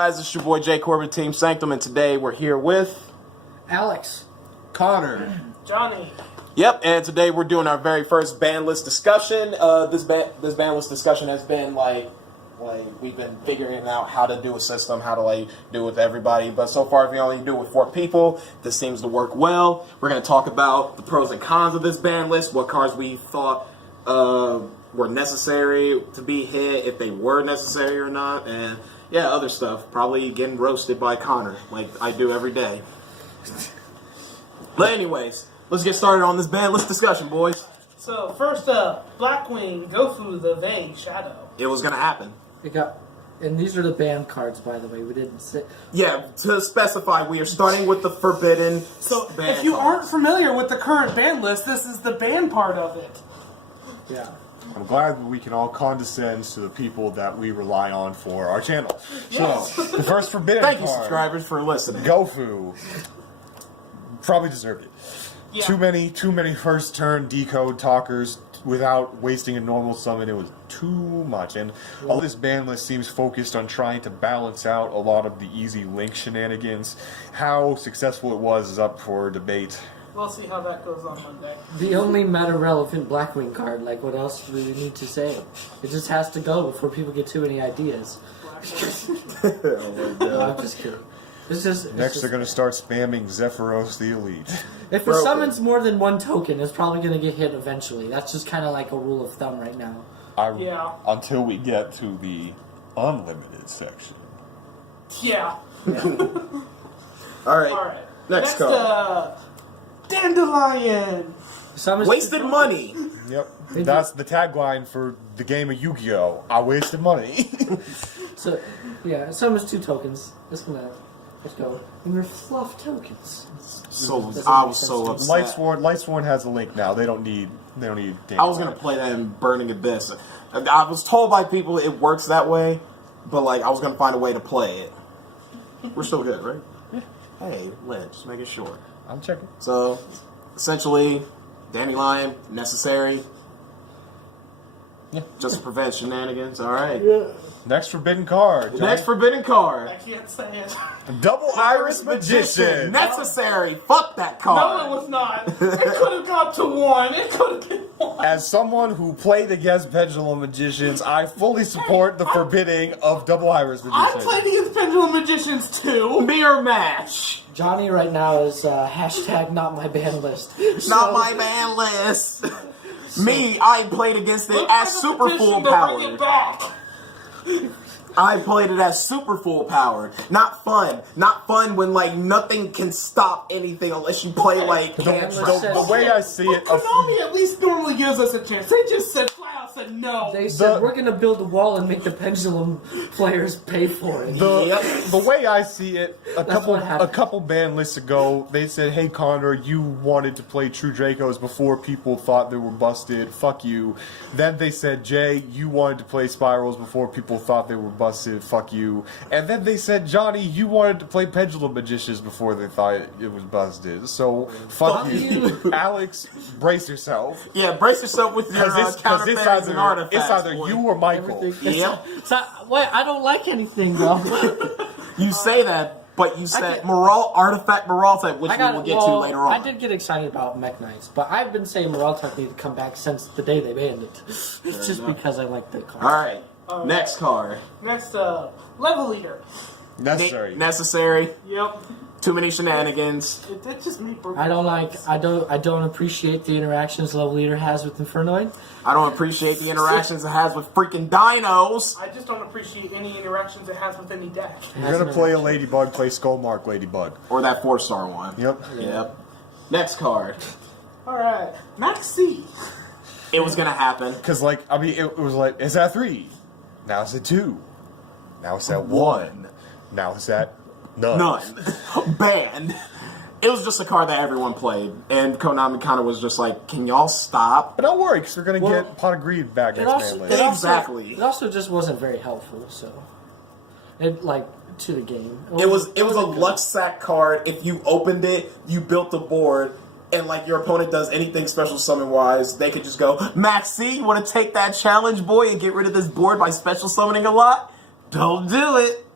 guys? It's your boy Jay Corbin, Team Sanctum, and today we're here with Alex, Connor, Johnny. Yep, and today we're doing our very first ban list discussion. This ban list discussion has been like we've been figuring out how to do a system, how to do it with everybody. But so far, if we only do it with 4 people, this seems to work well. We're going to talk about the pros and cons of this ban list, what cards we thought were necessary to be hit, if they were necessary or not, and yeah, other stuff. Probably getting roasted by Connor, like I do every day. But anyways, let's get started on this ban list discussion, boys. So, first up, Blackwing, Gofu, the Vague Shadow. It was going to happen. and these are the banned cards, by the way. We didn't say. Yeah, to specify, we are starting with the forbidden So, ban if you card. aren't familiar with the current ban list, this is the ban part of it. Yeah. I'm glad we can all condescend to the people that we rely on for our channel. Yes. So, the first forbidden Thank you, card, subscribers, for listening. Gofu, probably deserved it. Yeah. Too many first turn decode talkers without wasting a normal summon. It was too much, and all this ban list seems focused on trying to balance out a lot of the easy link shenanigans. How successful it was is up for debate. We'll see how that goes on Monday. The only meta-relevant Blackwing card, like, what else do we need to say? It just has to go before people get too many ideas. Oh my No, God. I'm just kidding. It's Next, just, they're going to start spamming Zephyros the Elite. if it summons more than one token, it's probably going to get hit eventually. That's just kind of like a rule of thumb right now. Yeah. Until we get to the unlimited section. Yeah. Alright, Alright. next card. Dandelion. Summons Wasted money. Yep, that's the tagline for the game of Yu-Gi-Oh! I wasted money. So, yeah, it summons 2 tokens. Let's go. And they're fluff tokens. I was so upset. Lightsworn has a link now. They don't need. I was gonna play that in Burning Abyss. I was told by people it works that way, but I was gonna find a way to play it. We're still good, right? Yeah. Hey, Lynch, just making sure. I'm checking. So, essentially, Dandelion, necessary. Yeah. Just to prevent shenanigans, alright. Next forbidden card. Johnny. Next forbidden card. I can't say it. Double Iris Magician. Necessary. Fuck that No, card. it was not. It could have got to 1. It could have been 1. As someone who played against Pendulum Magicians, I fully support the forbidding of Double Iris I Magician. played against Pendulum Magicians too. Mirror match. Johnny right now is hashtag not my ban list. Not my ban list. Me, I played against it Look as for the super petition full to bring powered. it back. I played it as super full powered. Not fun. Not fun when nothing can stop anything unless you play The way I see it, Konami at least normally gives us a chance. They just said flat out said no. They said we're gonna build a wall and make the pendulum players pay for it. the way I see it, a what happened. couple ban lists ago, they said, "Hey Connor, you wanted to play True Dracos before people thought they were busted. Fuck you." Then they said, "Jay, you wanted to play Spirals before people thought they were busted. Fuck you." And then they said, "Johnny, you wanted to play Pendulum Magicians before they thought it was busted. So fuck you." Alex, brace yourself. Yeah, brace yourself with your counterfeits and artifacts. It's either boy. you or Michael. Yep. Wait, I don't like anything though. You say that, but you said artifact morale type, which we will get to later on. I did get excited about Mech Knights, but I've been saying Morale Type need to come back since the day they banned it. It's just because I like the card. Alright, next card. Next level leader. Necessary. Necessary. Yep. Too many shenanigans. It just made I don't appreciate the interactions Level Leader has with Infernoid. I don't appreciate the interactions it has with freaking dinos. I just don't appreciate any interactions it has with any deck. You're gonna play a Ladybug, play Skullmark Ladybug. Or that 4-star one. Yep. Next card. Alright. Maxine. It was gonna happen. Because, it was it's at 3. Now it's at 2. Now it's at 1. Now it's at none. Banned. It was just a card that everyone played, and Konami kind of was just like, "Can y'all stop?" But don't worry, because we're going to get Pot of Greed back next man list. Exactly. It also just wasn't very helpful, so to the game. It was a luck sack card. If you opened it, you built the board, and your opponent does anything special summon wise, they could just go, "Maxine, you want to take that challenge, boy, and get rid of this board by special summoning a lot? Don't do it."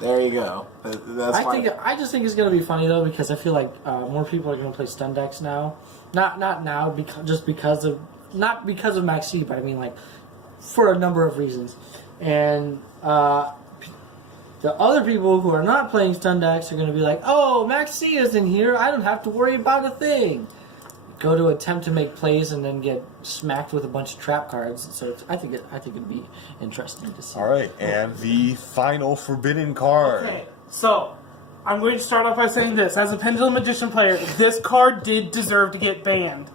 There you go. That's fine. I just think it's gonna be funny though because I feel like more people are gonna play stun decks now. Not now because of not because of Maxine, but I mean like for a number of reasons. And the other people who are not playing stun decks are gonna be like, oh, Maxine isn't here. I don't have to worry about a thing. Go to attempt to make plays and then get smacked with a bunch of trap cards. So I think it'd be interesting to see. All right, and the final forbidden card. Okay, so I'm going to start off by saying this: as a Pendulum Magician player, this card did deserve to get banned.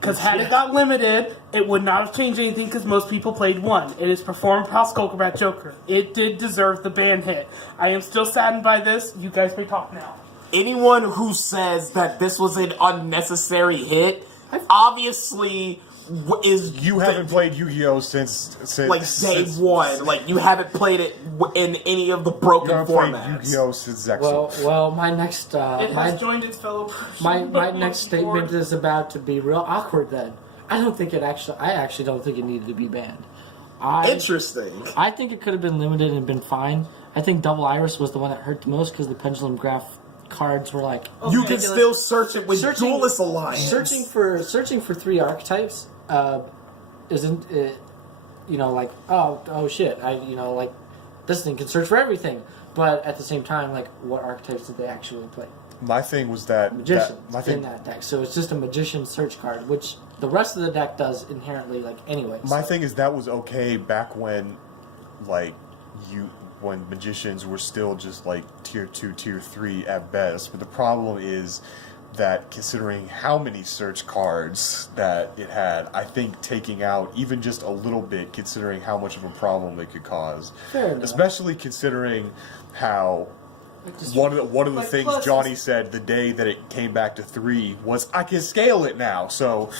Because had it got limited, it would not have changed anything. Because most people played one. It is Perform House Skullcrabat Joker. It did deserve the ban hit. I am still saddened by this. You guys may talk now. Anyone who says that this was an unnecessary hit, obviously is You haven't played Yu-Gi-Oh since like day one. Like you haven't played it in any of the broken You haven't played formats. Yu-Gi-Oh since Zexal. Well, my next It has joined its fellow person. my next statement is about to be real awkward. Then I actually don't think it needed to be banned. Interesting. I think it could have been limited and been fine. I think Double Iris was the one that hurt the most because the Pendulum Graph cards were like You can still search it with Duelist Alliance. Searching for 3 archetypes isn't it, like oh shit like this thing can search for everything, but at the same time like what archetypes did they actually play? My thing was that Magician my in that deck, so it's just a magician search card, which the rest of the deck does inherently like anyway. My thing is that was okay back when when magicians were still just like tier 2, tier 3 at best. But the problem is that considering how many search cards that it had, I think taking out even just a little bit, considering how much of a problem it could cause. Fair enough. Especially considering how one of the things Johnny said the day that it came back to 3 was, I can scale it now, so...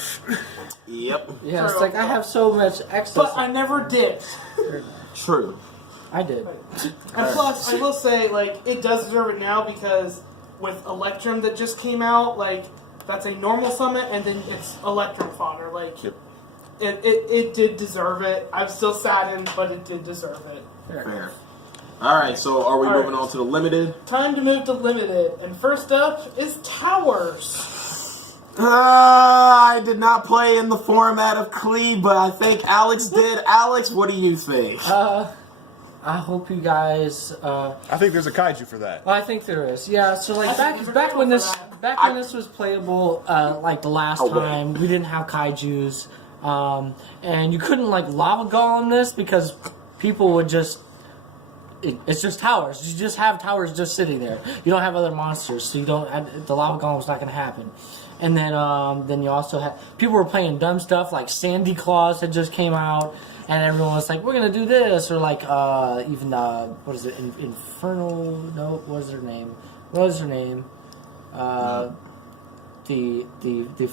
Yep. Yeah, it's like I have so much excess. But I never did. True. I did. And plus, I will say, like, it does deserve it now because with Electrum that just came out, like, that's a normal summit and then it's Electrum fodder. Like, Yep. it did deserve it. I'm still saddened, but it did deserve it. Fair. Alright, so are we moving on to the limited? Time to move to limited. And first up is Towers. I did not play in the format of Klee, but I think Alex did. Alex, what do you think? I hope you guys. I think there's a kaiju for that. I think there is. Yeah. So like back when this was playable, like the last time we didn't have kaiju's, and you couldn't like lava golem this because people would just. It's just towers. You just have towers just sitting there. You don't have other monsters, so you don't. The lava golem's not going to happen. And then you also had people were playing dumb stuff like Sandy Claus had just came out, and everyone was like, "We're gonna do this," or like even what is it? Infernal? No, what was her name? What was her name? The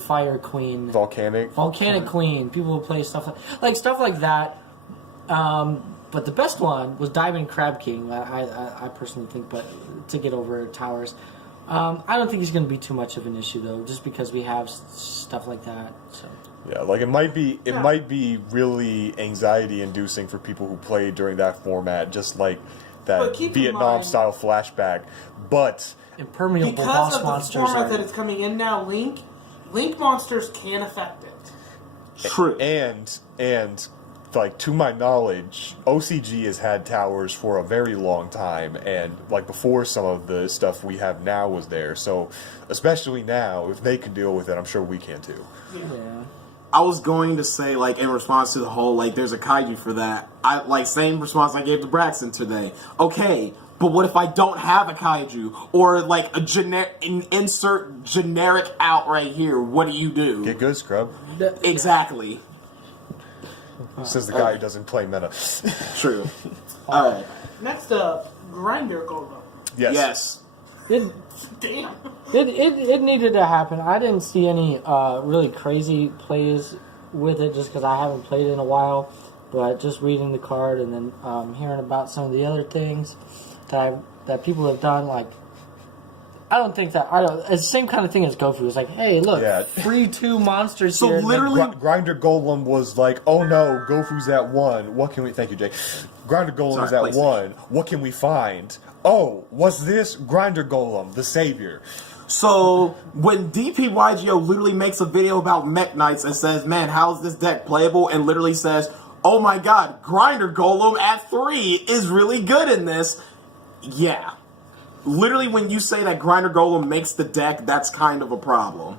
Fire Queen. Volcanic Queen. People would play stuff like stuff like that. But the best one was Diamond Crab King. I personally think, but to get over towers. I don't think he's going to be too much of an issue though, just because we have stuff like that. So yeah, like it might be really anxiety inducing for people who played during that format, just like that Vietnam style flashback. But impermeable because boss of the monsters format that it's coming in now, Link monsters can affect it. True. And like to my knowledge, OCG has had towers for a very long time, and like before some of the stuff we have now was there. So especially now, if they can deal with it, I'm sure we can too. Yeah. I was going to say, like, in response to the whole, like, there's a kaiju for that. Same response I gave to Braxton today. Okay, but what if I don't have a kaiju? Or, like, insert generic out right here. What do you do? Get good, scrub. Exactly. Says the guy who doesn't play meta. True. Alright. Next up, Grinder Golem. Yes. Damn. It needed to happen. I didn't see any really crazy plays with it just because I haven't played it in a while. But just reading the card and then hearing about some of the other things that people have done, like it's the same kind of thing as Gofu. It's like, hey, look, free 2 monsters so here. So literally, Grinder Golem was like, oh no, Gofu's at 1. What can we? Thank you, Jake. Grinder Golem is at 1. What can we find? oh, what's this? Grinder Golem, the savior. So when DPYGO literally makes a video about Mech Knights and says, man, how's this deck playable? And literally says, oh my god, Grinder Golem at 3 is really good in this. Yeah. Literally when you say that Grinder Golem makes the deck, that's kind of a problem.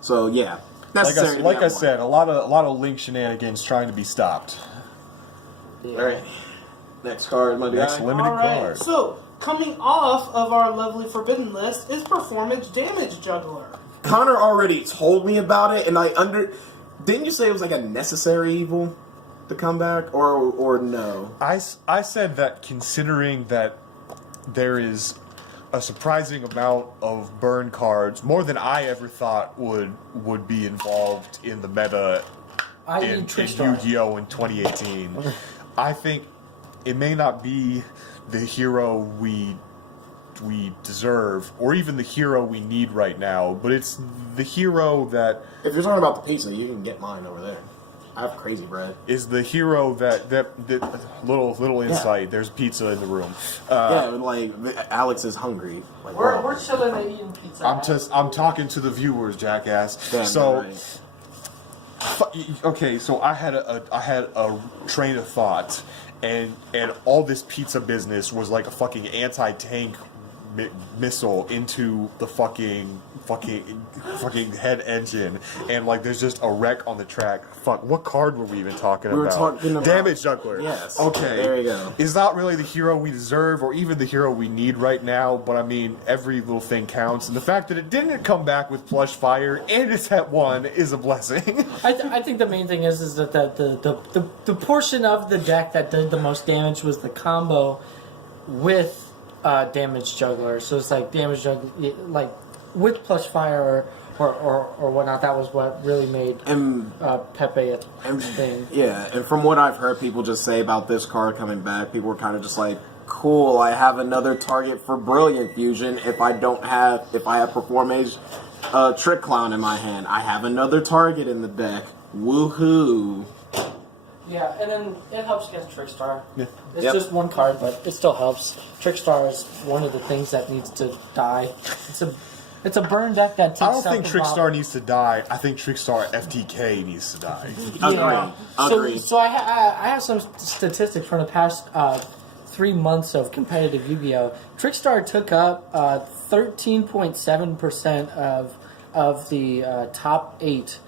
So yeah. Like I said, a lot of Link shenanigans trying to be stopped. Yeah. Alright. Next card, my Next guy. limited card. So, coming off of our lovely Forbidden List is Performance Damage Juggler. Connor already told me about it, and didn't you say it was like a necessary evil to come back, or no? I said that considering that there is a surprising amount of burn cards, more than I ever thought would be involved in the meta in Yu-Gi-Oh! In 2018. I think it may not be the hero we deserve, or even the hero we need right now, but it's the hero that... If you're talking about the pizza, you can get mine over there. I have crazy bread. Is the hero that little insight. There's pizza in the room. Yeah, like Alex is hungry. Like, We're chilling and eating pizza. I'm talking to the viewers, jackass. Damn, so, right. okay, so I had a train of thought, and all this pizza business was like a fucking anti-tank missile into the fucking head engine, and like there's just a wreck on the track. Fuck, what card were we even talking about? We were talking about Damage Juggler. Yes. Okay. There you go. Is not really the hero we deserve, or even the hero we need right now. But I mean, every little thing counts, and the fact that it didn't come back with Plush Fire and it's at 1 is a blessing. I think the main thing is that the portion of the deck that did the most damage was the combo with Damage Juggler. So it's like Damage Juggler, like with Plush Fire or whatnot. That was what really made Pepe a thing. Yeah, and from what I've heard people just say about this card coming back, people were kind of just like, cool, I have another target for Brilliant Fusion if I have Perform Age Trick Clown in my hand. I have another target in the deck. Woohoo. Yeah, and then it helps against Trickstar. Yeah. It's Yep. just one card, but it still helps. Trickstar is one of the things that needs to die. It's a burn deck that takes I don't think up Trickstar about- needs to die. I think Trickstar FTK needs to die. Agreed. So I have some statistics from the past 3 months of competitive Yu-Gi-Oh! Trickstar took up 13.7% of the top 8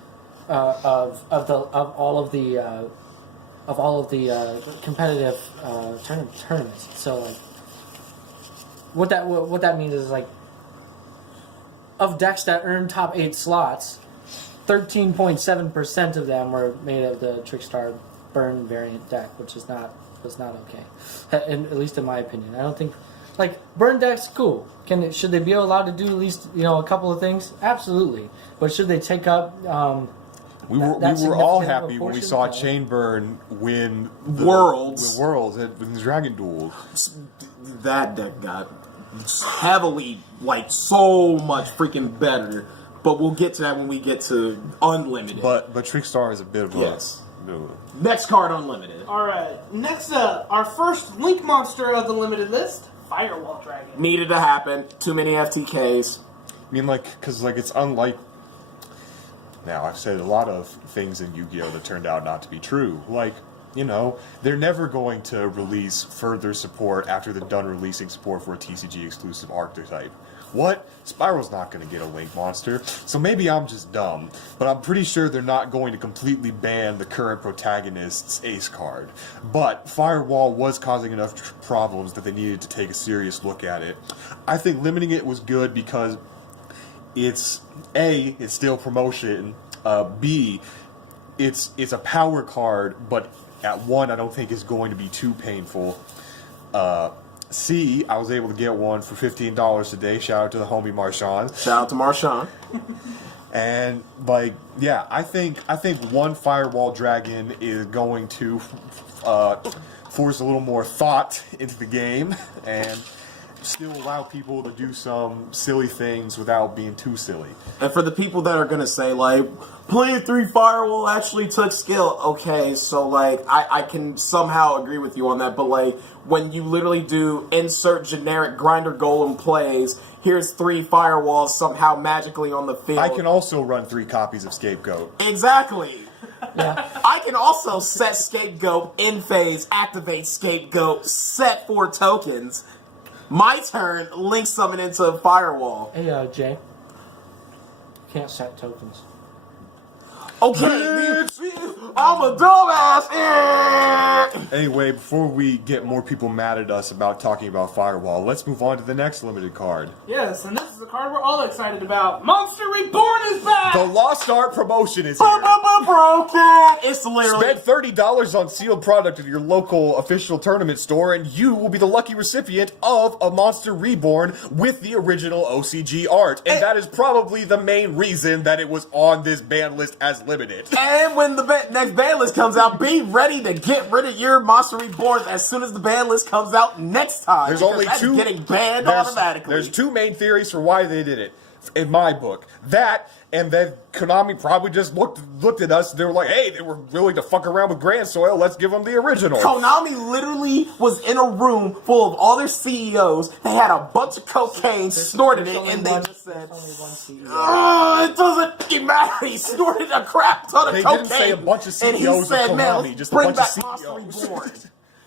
of all of the competitive tournaments. So like, what that means is like, of decks that earned top 8 slots, 13.7% of them were made of the Trickstar Burn variant deck, which was not okay, at least in my opinion. I don't think, like, burn decks, cool. Should they be allowed to do at least a couple of things? Absolutely, but should they take up? We were all happy when we saw Chain Burn win the Worlds with the Dragon Duel. That deck got heavily, like, so much freaking better. But we'll get to that when we get to Unlimited. But Trickstar is a bit of a... Yes. Next card, Unlimited. Alright, next up, our first Link monster of the limited list, Firewall Dragon. Needed to happen. Too many FTKs. I mean, like, because, like, it's unlike... Now, I've said a lot of things in Yu-Gi-Oh! That turned out not to be true. Like, they're never going to release further support after they're done releasing support for a TCG-exclusive archetype. What? Spiral's not going to get a Link monster, so maybe I'm just dumb, but I'm pretty sure they're not going to completely ban the current protagonist's ace card. But Firewall was causing enough problems that they needed to take a serious look at it. I think limiting it was good because it's still promotion, B, it's a power card, but at 1 I don't think is going to be too painful. C, I was able to get one for $15 today. Shout out to the homie Marshawn. Shout out to Marshawn. And like, yeah, I think one Firewall Dragon is going to force a little more thought into the game, and still allow people to do some silly things without being too silly. And for the people that are gonna say like, playing 3 Firewall actually took skill. Okay, so like I can somehow agree with you on that, but like when you literally do insert generic grinder golem plays, here's 3 Firewalls somehow magically on the field. I can also run 3 copies of Scapegoat. Exactly. Yeah. I can also set Scapegoat in phase, activate Scapegoat, set 4 tokens. My turn, link summon into Firewall. Hey, Jay. You can't set tokens. Okay, I'm a dumbass. Anyway, before we get more people mad at us about talking about Firewall, let's move on to the next limited card. Yes, and this is a card we're all excited about. Monster Reborn is back! The Lost Art promotion is here. Broken. It's literally Spend $30 on sealed product at your local official tournament store, and you will be the lucky recipient of a Monster Reborn with the original OCG art. And that is probably the main reason that it was on this ban list as limited. And when the next ban list comes out, be ready to get rid of your Monster Reborns as soon as the ban list comes out next time. There's because only that's two. getting banned automatically. There's 2 main theories for why they did it, in my book. That, and then Konami probably just looked at us. They were like, "Hey, they were willing to fuck around with Grand Soil. Let's give them the original." Konami literally was in a room full of all their CEOs. They had a bunch of cocaine, snorted it, and they just said, "Oh, it doesn't matter." He snorted a crap ton of They cocaine. didn't say a bunch of and he CEOs said, of "Man, Konami, let's just a bring bunch of back Monster CEOs." Reborn."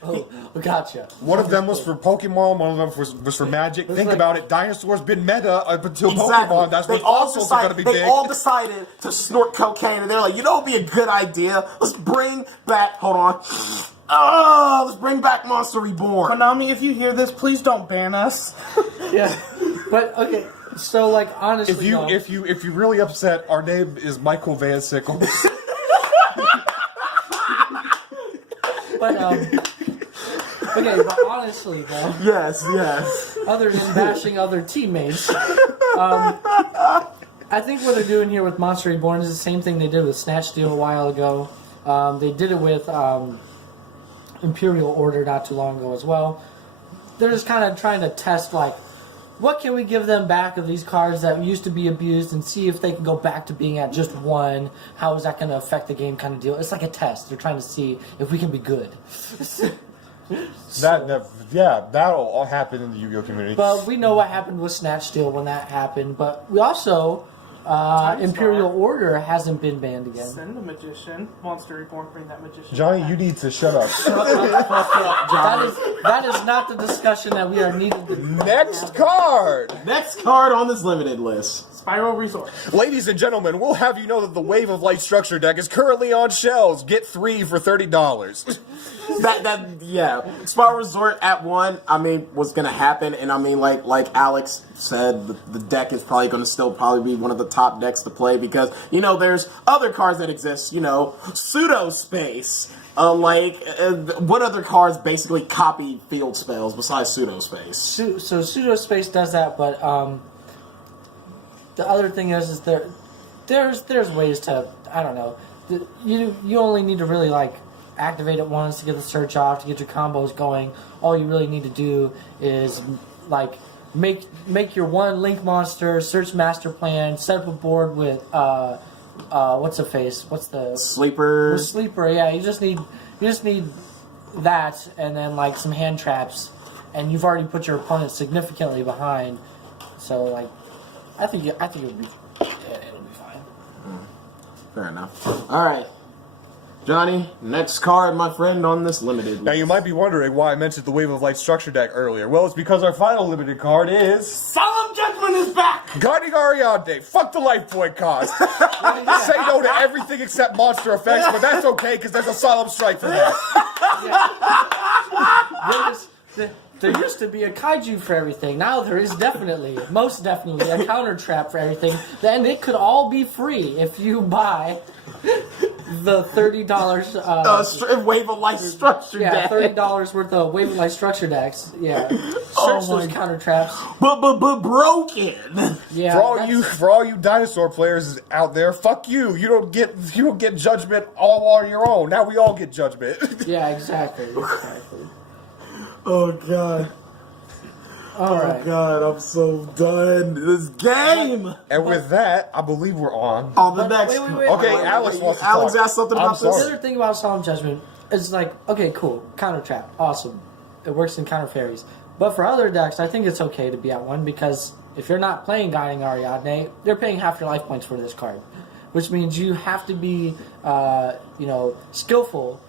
Oh, gotcha. One of them was for Pokemon, one of them was for Magic. Think like- about it, dinosaurs been meta up until Exactly. Pokemon. That's when fossils are going to be they big. all decided to snort cocaine, and they're like, you know, it'd be a good idea. Let's bring back. Hold on. Oh, let's bring back Monster Reborn. Konami, if you hear this, please don't ban us. Yeah. But, okay, so, like, honestly, If you if you really upset, our name is Michael Van Sickles. But, okay, but honestly, though, Yes. other than bashing other teammates, I think what they're doing here with Monster Reborn is the same thing they did with Snatch Steal a while ago. They did it with Imperial Order not too long ago as well. They're just kind of trying to test, like, what can we give them back of these cards that used to be abused and see if they can go back to being at just 1. How is that going to affect the game kind of deal? It's like a test. They're trying to see if we can be good. That'll all happen in the Yu-Gi-Oh community. But we know what happened with Snatch Steal when that happened. But we also, Imperial Order hasn't been banned again. Send the magician. Monster Reborn, bring that magician. Johnny, back. you need to shut up. That is not the discussion that we are needed to Next card! Next card on this limited list. Spiral Resort. Ladies and gentlemen, we'll have you know that the Wave of Light structure deck is currently on shelves. Get 3 for $30. Yeah. Spiral Resort at 1, I mean, was gonna happen, and I mean, like Alex said, the deck is probably gonna still probably be one of the top decks to play because, you know, there's other cards that exist, you know, Pseudo Space. What other cards basically copy field spells besides Pseudo Space? So Pseudo Space does that, but the other thing is there's ways to, I don't know, you only need to really like activate it once to get the search off, to get your combos going. All you really need to do is like make your 1 link monster, search master plan, set up a board with what's the Sleeper. sleeper, yeah, you just need that and then like some hand traps and you've already put your opponent significantly behind. So like I think it'll be fine. Fair enough. Alright. Johnny, next card, my friend, on this limited Now list. you might be wondering why I mentioned the Wave of Light structure deck earlier. Well, it's because our final limited card is Solemn Judgment is back! Guardian Ariadne. Fuck the life point cost. Say no to everything except monster effects, but that's okay because there's a solemn strike for that. There used to be a kaiju for everything. Now there is most definitely, a counter trap for everything. Then it could all be free if you buy the $30. Wave of Light structure deck. $30 worth of Wave of Light structure decks. Yeah, search those counter traps. But broken. Yeah, For all you dinosaur players out there, fuck you. You don't get judgment all on your own. Now we all get judgment. Yeah, exactly. Oh god. All right. God, I'm so done. This game. And with that, I believe we're on. On the next. wait. Okay, Alex wants to Alex talk. got something I'm about this. The sorry. other thing about Solemn Judgment is like, okay, cool, counter trap, awesome. It works in counter fairies. But for other decks, I think it's okay to be at 1 because if you're not playing Guiding Ariadne, they're paying half your life points for this card. Which means you have to be, skillful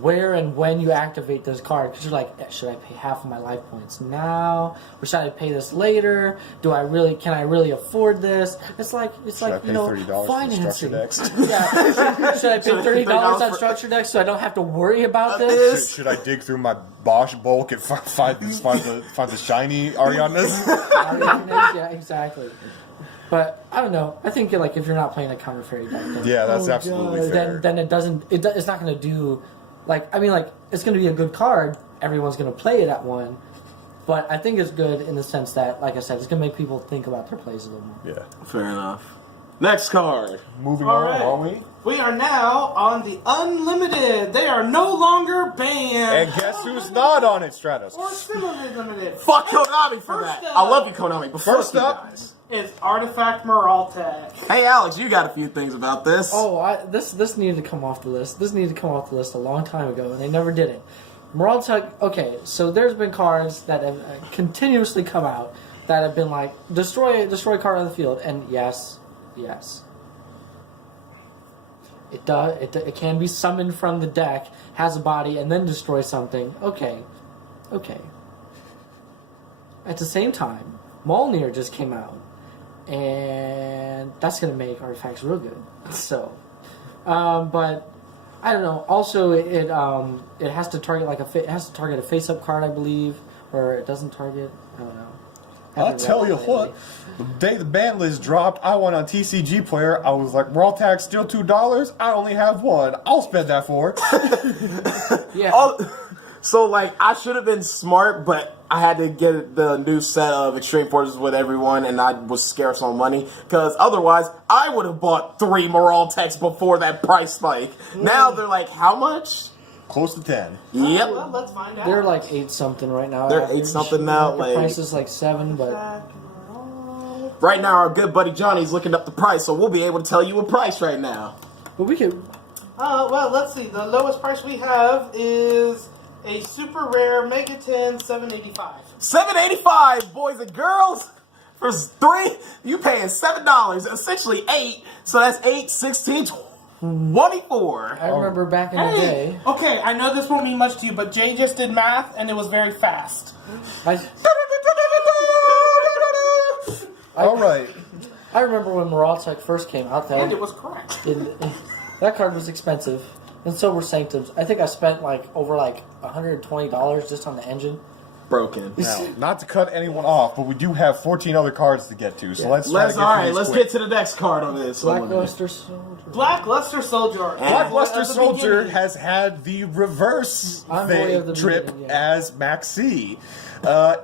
where and when you activate this card. Because you're like, should I pay half of my life points now? Or should I pay this later? Can I really afford this? It's like, Should I pay $30 for financing. structure decks? Yeah. Should I pay $30 on structure decks so I don't have to worry about this? Should I dig through my Bosch bulk and find the shiny Ariadne's? Yeah, exactly. But I don't know. I think like if you're not playing a counter fairy deck, then, Yeah, that's absolutely fair. then it doesn't. It's not going to do. Like I mean, like it's going to be a good card. Everyone's going to play it at 1. But I think it's good in the sense that, like I said, it's going to make people think about their plays a little more. Yeah. Fair enough. Next card. Moving All on, right. are we? We are now on the Unlimited. They are no longer banned. And guess who's not on it, Stratos? Or similarly limited. Fuck Konami for First that. up. I love you, Konami. But First fuck you up. guys. Is Artifact Moraltech. Hey, Alex, you got a few things about this. Oh, this needed to come off the list. This needed to come off the list a long time ago, and they never did it. Moraltech. Okay, so there's been cards that have continuously come out that have been like destroy card on the field, and yes. It does. It can be summoned from the deck, has a body, and then destroy something. Okay. At the same time, Mjolnir just came out, and that's gonna make artifacts real good. So, but I don't know. Also, it has to target it has to target a face-up card, I believe, or it doesn't target. I don't know. I'll tell you what, the day the ban list dropped, I went on TCG Player. I was like, Raw tax still $2. I only have 1. I'll spend that for it. Yeah. So, like, I should have been smart, but I had to get the new set of Extreme Forces with everyone, and I was scarce on money, because otherwise, I would have bought 3 Moral Techs before that price spike. Now they're like, how much? Close to 10. Yep. Well, let's find out. They're like 8 something right now. They're average. 8 something now, Market like- price is like 7, but Right now, our good buddy Johnny's looking up the price, so we'll be able to tell you a price right now. we could. Well, let's see. The lowest price we have is a super rare Mega 10 $7.85. $7.85, boys and girls. For 3, you paying $7, essentially 8. So that's 8, 16, 24. I remember back in the day. Okay, I know this won't mean much to you, but Jay just did math and it was very fast. All right. I remember when Moraltech first came out. And it was correct. That card was expensive, and so were Sanctums. I think I spent over $120 just on the engine. Broken. Now, not to cut anyone off, but we do have 14 other cards to get to, so let's try to get through these let's quick. get to the next card on this. Blackluster Soldier. Blackluster Soldier. Blackluster At the Soldier beginning. has had the reverse Envoy of the trip beginning, yeah. as Maxine.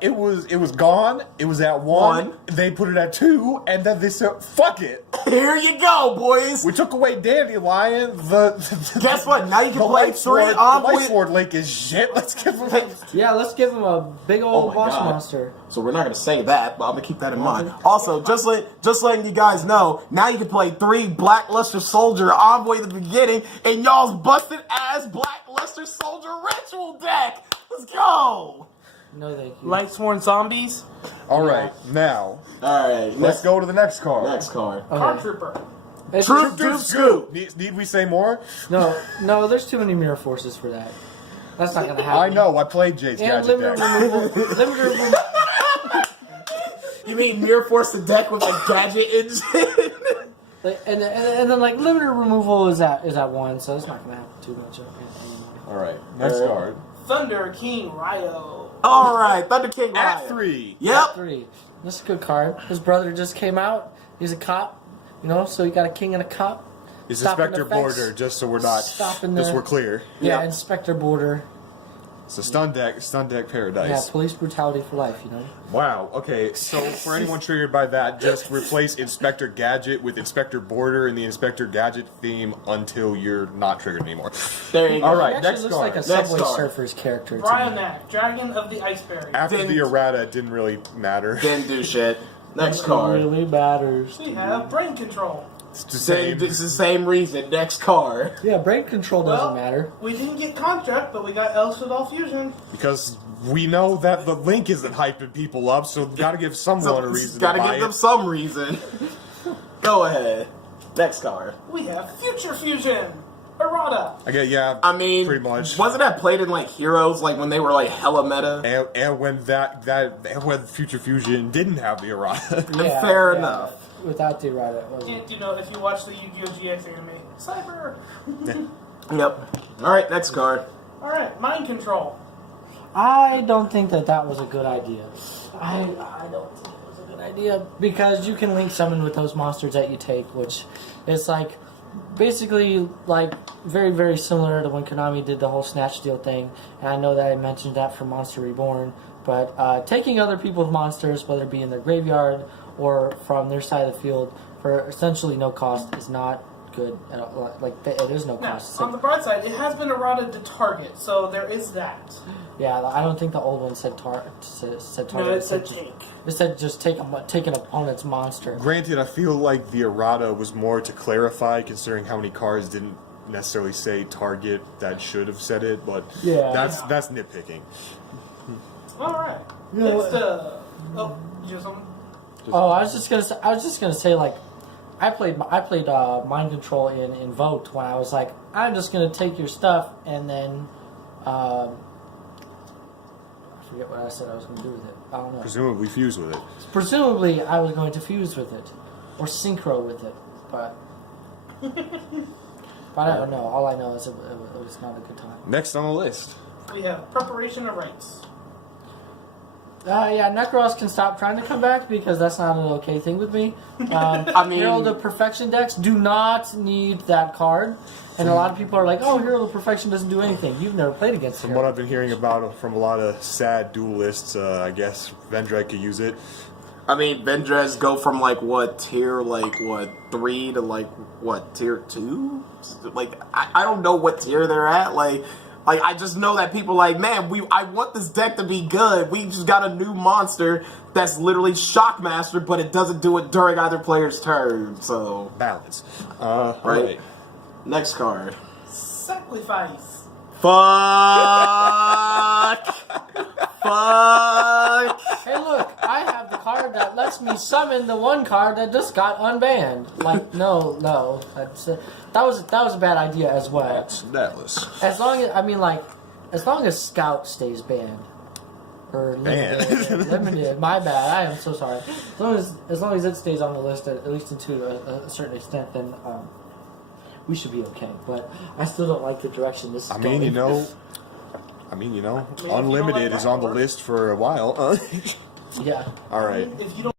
It was gone. It was at 1. 1. They put it at 2, and then they said, "Fuck it." Here you go, boys. We took away Dandelion. Guess what? Now you can the play Light 3 Sword, the Envoy. Light Sword Link is shit. Let's give him. Yeah, let's give him a big old my boss God. monster. So we're not going to say that, but I'm going to keep that in mind. Also, just letting you guys know, now you can play 3 Blackluster Soldier Envoy at the beginning in y'all's busted ass Blackluster Soldier Ritual deck. Let's go. No, thank you. Lightsworn Zombies. All right, now All right, let's go to the next card. Next card. Card Okay. Trooper. It's Troop just- Scoop. Need we say more? No, there's too many mirror forces for that. That's not gonna happen. I know. I played Jay's And gadget limited deck. removal. Limited removal. You mean Mirror Force the deck with a gadget engine? And then limited removal is at 1, so it's not gonna happen too much anymore. All right, next card. Thunder King Ryo. All right, Thunder King At Ryan. 3. Yep. 3. This is a good card. His brother just came out. He's a cop, so you got a king and a cop. It's Stopping Inspector effects. Border, just so we're not. Stopping Just the- we're clear. Yeah, Yep. Inspector Border. So stun deck Yeah, paradise. police brutality for life, you know? Wow. Okay. So for anyone triggered by that, just replace Inspector Gadget with Inspector Border in the Inspector Gadget theme until you're not triggered anymore. There you go. All He right. actually Next looks card. like a Next Subway card. Surfers character. to me. Bryonak, Dragon of the Iceberry. After Didn't- the errata, it didn't really matter. Didn't do shit. Next It card. really matters. We have Brain Control. It's the Same, same. it's the same reason. Next card. Yeah, brain control doesn't matter. We didn't get Construct, but we got El Shaddai Fusion. Because we know that the link isn't hyping people up, so gotta give someone a reason to Gotta buy give them it. some reason. Go ahead. Next card. We have Future Fusion. Errata. Okay, yeah. I mean, pretty much. wasn't that played in like Heroes, like when they were like hella meta? And when when Future Fusion didn't have the errata. Yeah, Fair yeah. enough. Without the errata, it wasn't. And, you know, if you watch the Yu-Gi-Oh! GX anime, Cyber. Yep. All right, next card. All right, Mind Control. I don't think that was a good idea. I don't think it was a good idea because you can link summon with those monsters that you take, which is like basically like very, very similar to when Konami did the whole Snatch Steal thing. And I know that I mentioned that for Monster Reborn, but taking other people's monsters, whether it be in their graveyard or from their side of the field, for essentially no cost is not good at all. Like it is no Now, cost. It's on the like, bright side, it has been errata to target, so there is that. yeah, I don't think the old one said said target. No, it said take. It said just take an opponent's monster. Granted, I feel like the errata was more to clarify, considering how many cards didn't necessarily say target that should have said it, but Yeah. that's nitpicking. All right. Yeah. Next, oh, did you have something? Oh, I was just gonna say like, I played Mind Control in Invoked when I was like, I'm just gonna take your stuff and then, I forget what I said I was gonna do with it. I don't know. Presumably fuse with it. Presumably, I was going to fuse with it or synchro with it, but I don't know. All I know is it was not a good time. Next on the list. We have Preparation of Rites. Yeah, Necros can stop trying to come back because that's not an okay thing with me. I mean- Herald of Perfection decks do not need that card. And a lot of people are like, oh, Herald of Perfection doesn't do anything. You've never played against From what Herald. I've been hearing about from a lot of sad duelists, I guess Vendrek could use it. I mean, Vendrez go from like what tier, like what 3 to like what tier 2? Like I don't know what tier they're at. Like I just know that people like, man, I want this deck to be good. We just got a new monster that's literally Shockmaster, but it doesn't do it during either player's turn. So Balance. right. Right. Next card. Sacrifice. Fuck. Fuck. Hey, look, I have the card that lets me summon the one card that just got unbanned. Like, no, that was a bad idea as well. Netless. As long as Scout stays banned. Or limited. My bad. I am so sorry. As long as it stays on the list, at least to a certain extent, then we should be okay. But I still don't like the direction this is going. Unlimited is on the list for a while. Yeah. All right. If you don't.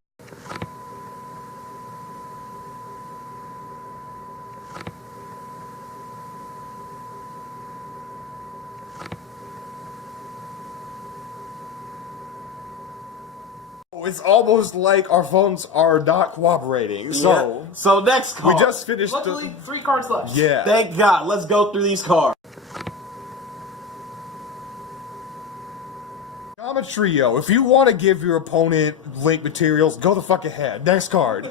It's almost like our phones are not cooperating. So Yeah. So next we card. just finished. Luckily, 3 cards left. Yeah. Thank God. Let's go through these cards. Gamma Trio. If you want to give your opponent link materials, go the fuck ahead. Next card.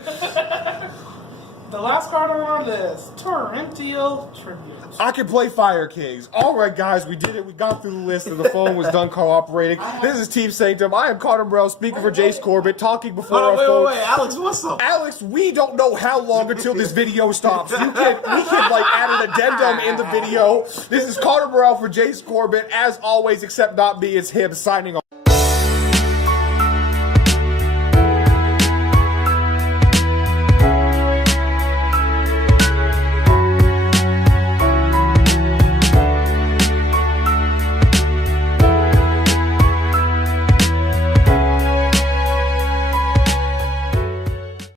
The last card on our list, Torrential Tribute. I can play Fire Kings. All right, guys, we did it. We got through the list, and the phone was done cooperating. This is Team Sanctum. I am Connor Morrell, speaking for Jace Corbett, talking before Hold our on, phone. wait, Alex, what's up? Alex, we don't know how long until this video stops. We can like add an addendum in the video. This is Connor Morrell for Jace Corbett. As always, except not me, it's him signing off.